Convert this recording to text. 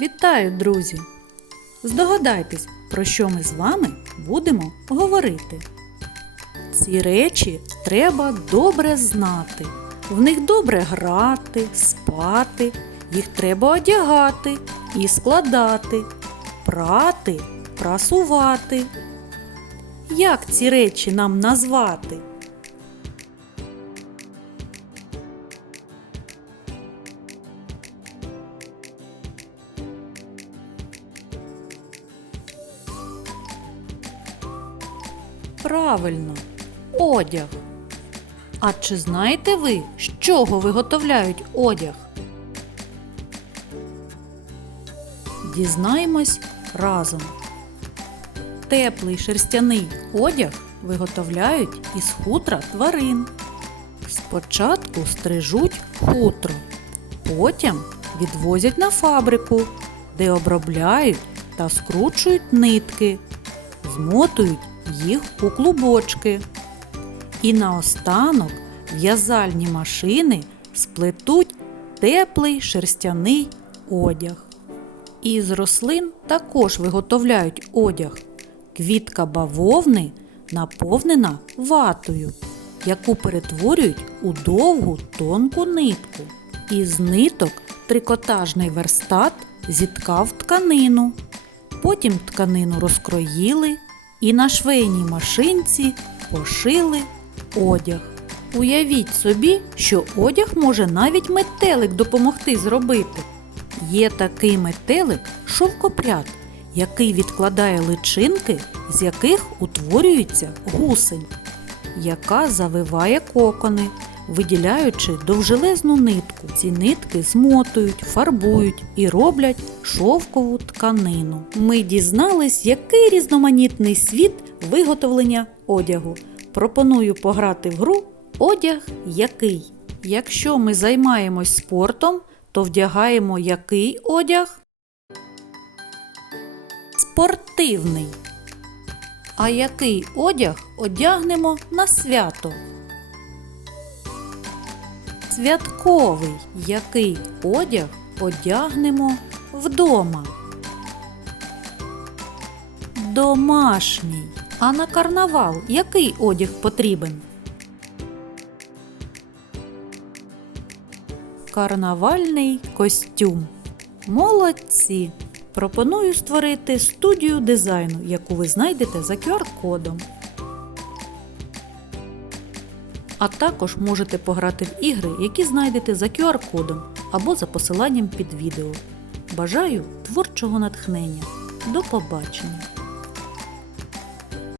Вітаю, друзі! Здогадайтесь, про що ми з вами будемо говорити. Ці речі треба добре знати. В них добре грати, спати, їх треба одягати і складати, прати, прасувати. Як ці речі нам назвати? Правильно, одяг. А чи знаєте ви, з чого виготовляють одяг? Дізнаємось разом. Теплий шерстяний одяг виготовляють із хутра тварин. Спочатку стрижуть хутро, потім відвозять на фабрику, де обробляють та скручують нитки, змотують їх у клубочки. І наостанок в'язальні машини сплетуть теплий шерстяний одяг. Із рослин також виготовляють одяг. Квітка бавовни наповнена ватою, яку перетворюють у довгу тонку нитку. Із ниток трикотажний верстат зіткав тканину. Потім тканину розкроїли і на швейній машинці пошили одяг. Уявіть собі, що одяг може навіть метелик допомогти зробити. Є такий метелик шовкопряд, який відкладає личинки, з яких утворюється гусень, яка завиває кокони, виділяючи довжелезну нитку. Ці нитки змотують, фарбують і роблять шовкову тканину. Ми дізнались, який різноманітний світ виготовлення одягу. Пропоную пограти в гру Одяг який. Якщо ми займаємось спортом, то вдягаємо який одяг? Спортивний. А який одяг одягнемо на свято? Святковий. Який одяг одягнемо вдома? Домашній. А на карнавал який одяг потрібен? Карнавальний костюм. Молодці! Пропоную створити студію дизайну, яку ви знайдете за QR-кодом. А також можете пограти в ігри, які знайдете за QR-кодом або за посиланням під відео. Бажаю творчого натхнення. До побачення!